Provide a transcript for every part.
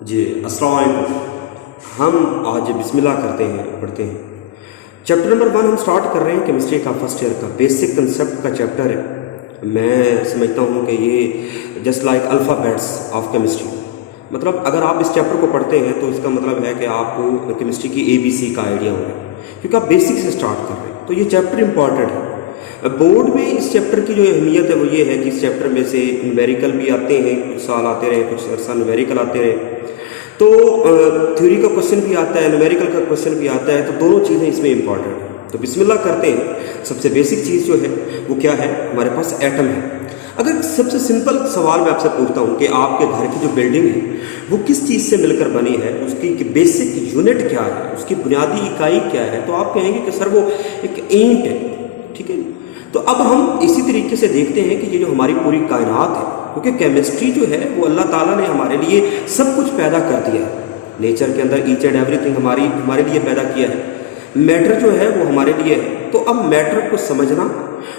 جی السلام علیکم. ہم آج بسم اللہ کرتے ہیں, پڑھتے ہیں. چیپٹر نمبر 1 ہم سٹارٹ کر رہے ہیں کیمسٹری کا فرسٹ ایئر کا بیسک کنسیپٹ کا چیپٹر ہے. میں سمجھتا ہوں کہ یہ just like alphabets of chemistry. مطلب اگر آپ اس چیپٹر کو پڑھتے ہیں تو اس کا مطلب ہے کہ آپ کو کیمسٹری کی ABC کا آئیڈیا ہوگا, کیونکہ آپ بیسک سے سٹارٹ کر رہے ہیں. تو یہ چیپٹر امپورٹنٹ ہے. بورڈ میں اس چیپٹر کی جو اہمیت ہے وہ یہ ہے کہ اس چیپٹر میں سے نومیریکل بھی آتے ہیں, کچھ سال آتے رہے, کچھ عرصہ نومیریکل آتے رہے. تو تھیوری کا کوشچن بھی آتا ہے, نومیریکل کا کوشچن بھی آتا ہے, تو دونوں چیزیں اس میں امپورٹنٹ ہیں. تو بسم اللہ کرتے ہیں. سب سے بیسک چیز جو ہے وہ کیا ہے, ہمارے پاس ایٹم ہے. اگر سب سے سمپل سوال میں آپ سے پوچھتا ہوں کہ آپ کے گھر کی جو بلڈنگ ہے وہ کس چیز سے مل کر بنی ہے, اس کی بیسک یونٹ کیا ہے, اس کی بنیادی اکائی کیا ہے, تو آپ کہیں گے کہ سر وہ ایک اینٹ ہے. ٹھیک ہے. تو اب ہم اسی طریقے سے دیکھتے ہیں کہ یہ جو ہماری پوری کائنات ہے, کیونکہ کیمسٹری جو ہے وہ اللہ تعالیٰ نے ہمارے لیے سب کچھ پیدا کر دیا ہے. نیچر کے اندر ایچ اینڈ ایوری تھنگ ہمارے لیے پیدا کیا ہے. میٹر جو ہے وہ ہمارے لیے ہے. تو اب میٹر کو سمجھنا,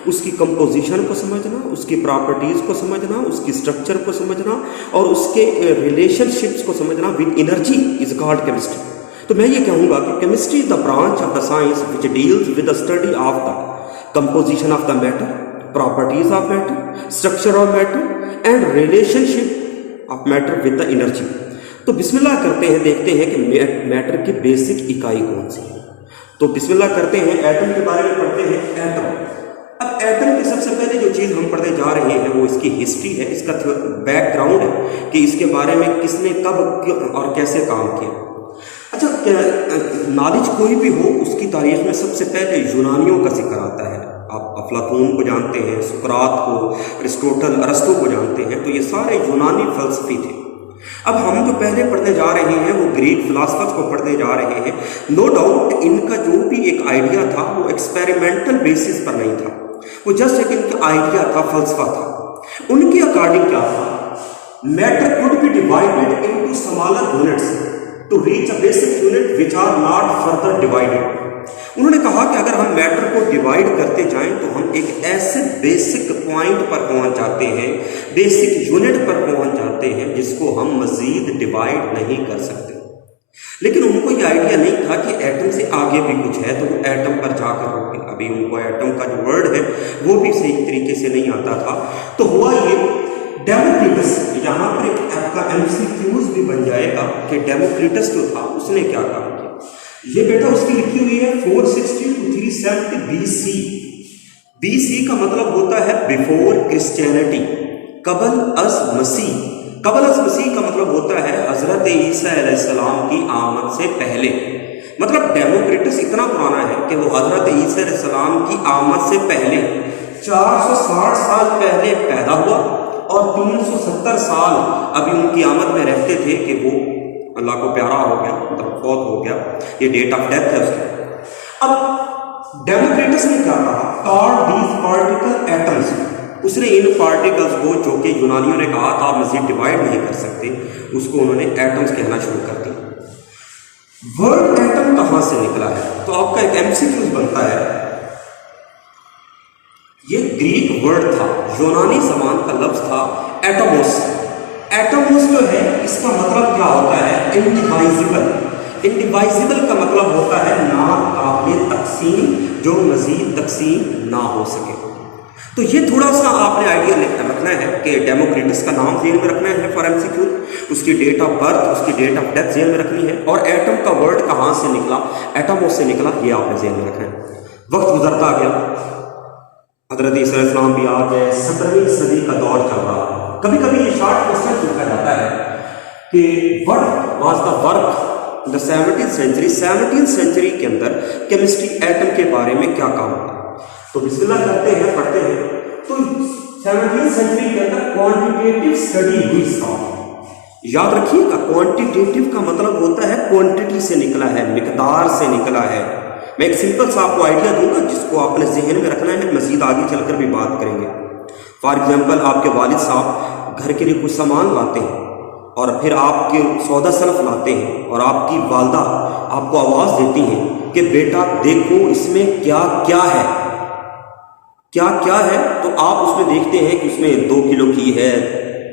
اس کی کمپوزیشن کو سمجھنا, اس کی پراپرٹیز کو سمجھنا, اس کی اسٹرکچر کو سمجھنا اور اس کے ریلیشن شپس کو سمجھنا with energy is called chemistry. تو میں یہ کہوں گا کہ chemistry is the branch of the science which deals with the study of the composition of the matter, properties of matter, structure of matter and relationship of matter with the energy. تو بسم اللہ کرتے ہیں, دیکھتے ہیں کہ metre کی basic اکائی کون سی ہے. تو بسم اللہ کرتے ہیں, ایٹم کے بارے میں پڑھتے ہیں. ایٹم, اب ایٹم کی سب سے پہلے جو چیز ہم پڑھنے جا رہے ہیں وہ اس کی ہسٹری ہے, اس کا بیک گراؤنڈ ہے کہ اس کے بارے میں کس نے کب اور کیسے کام کیا. اچھا, نالج کوئی بھی ہو اس کی تاریخ میں سب سے پہلے یونانیوں کا ذکر آتا ہے. آپ افلاطون کو جانتے ہیں, سقراط کو, ارسطو کو جانتے ہیں, تو یہ سارے یونانی فلسفی تھے. اب ہم جو پہلے پڑھنے جا رہے ہیں وہ گریک فلاسفرز کو پڑھنے جا رہے ہیں. نو ڈاؤٹ ان کا جو بھی ایک آئیڈیا تھا وہ ایکسپیریمنٹل بیسس پر نہیں تھا, وہ جسٹ ایک ان کا آئیڈیا تھا, فلسفہ تھا. ان کے اکارڈنگ کیا تھا, metre could be divided into smaller units to reach a basic unit which are not further divided. انہوں نے کہا کہ اگر ہم میٹر کو ڈیوائڈ کرتے جائیں تو ہم ایک ایسے بیسک پوائنٹ پر پہنچ جاتے ہیں, بیسک یونٹ پر پہنچ جاتے ہیں جس کو ہم مزید ڈیوائڈ نہیں کر سکتے. لیکن ان کو یہ آئیڈیا نہیں تھا کہ ایٹم سے آگے بھی کچھ ہے, تو وہ ایٹم پر جا کر روکے. ابھی ان کو ایٹم کا جو ورڈ ہے وہ بھی صحیح طریقے سے نہیں آتا تھا. تو ہوا یہ, ڈیموکریٹس, یہاں پر ایک آپ کا MCQs بھی بن جائے گا کہ ڈیموکریٹس جو تھا اس نے کیا کہا. یہ بیٹا اس کی لکھی ہوئی ہے 460 to 370 BC. BC کا مطلب ہوتا ہے بیفور کرسچینٹی, قبل از مسیح. قبل از مسیح کا مطلب ہوتا ہے حضرت عیسیٰ علیہ السلام کی آمد سے پہلے. مطلب ڈیموکریٹس اتنا پرانا ہے کہ وہ حضرت عیسیٰ علیہ السلام کی آمد سے پہلے 460 سال پہلے پیدا ہوا اور 370 سال ابھی ان کی آمد میں رہتے تھے کہ وہ اللہ کو پیارا ہو گیا, مطلب فوت ہو گیا. یہ ڈیٹ آف ڈیتھ ہے اس کی. اب ڈیموکریٹس نے کیا کہا, کال دیز پارٹیکل ایٹمز. اس نے ان پارٹیکلز کو, جو کہ یونانیوں نے کہا تھا مزید ڈیوائڈ نہیں کر سکتے, اس کو انہوں نے ایٹمز کہنا شروع کر دیا. ورڈ ایٹم کہاں سے نکلا ہے, تو آپ کا ایک MCQs بنتا ہے. یہ گریک ورڈ تھا, یونانی زبان کا لفظ تھا ایٹموس. ایٹموس جو ہے اس کا مطلب کیا ہوتا ہے, انڈیوائزیبل. انڈیوائزیبل کا مطلب ہوتا ہے ناقابل تقسیم, جو مزید تقسیم نہ ہو سکے. تو یہ تھوڑا سا آپ نے آئیڈیا رکھنا ہے کہ ڈیموکریٹس کا نام ذہن میں رکھنا ہے فار MCQ, اس کی ڈیٹ آف برتھ, اس کی ڈیٹ آف ڈیتھ ذہن میں رکھنی ہے, اور ایٹم کا ورڈ کہاں سے نکلا, ایٹموس سے نکلا, یہ آپ نے ذہن میں رکھنا ہے. وقت گزرتا گیا, حضرت عیسیٰ علیہ السلام بھی آ گئے, 17ویں صدی کا دور چل رہا. کبھی کبھی یہ شارٹ کوسچن پوچھا جاتا ہے کہ what was the work in the 17th century. 17th century کے اندر کیمسٹری ایٹم کے بارے میں کیا کام تھا. تو بسم اللہ کرتے ہیں, پڑھتے ہیں. تو 17th century کے اندر کوانٹیٹیو اسٹڈی ہوئی اسٹارٹ. یاد رکھیے گا, کوانٹیٹیو کا مطلب ہوتا ہے کوانٹٹی سے نکلا ہے, مقدار سے نکلا ہے. میں ایک سمپل سا آپ کو آئیڈیا دوں گا جس کو آپ نے ذہن میں رکھنا ہے, مزید آگے چل کر بھی بات کریں گے. فار ایگزامپل, آپ کے والد صاحب گھر کے لیے کچھ سامان لاتے ہیں اور پھر آپ کے سودا صنف لاتے ہیں, اور آپ کی والدہ آپ کو آواز دیتی ہیں کہ بیٹا دیکھو اس میں کیا کیا ہے, کیا کیا ہے. تو آپ اس میں دیکھتے ہیں کہ اس میں 2 کلو کی ہے,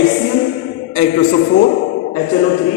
HCl, H2SO4, HNO3,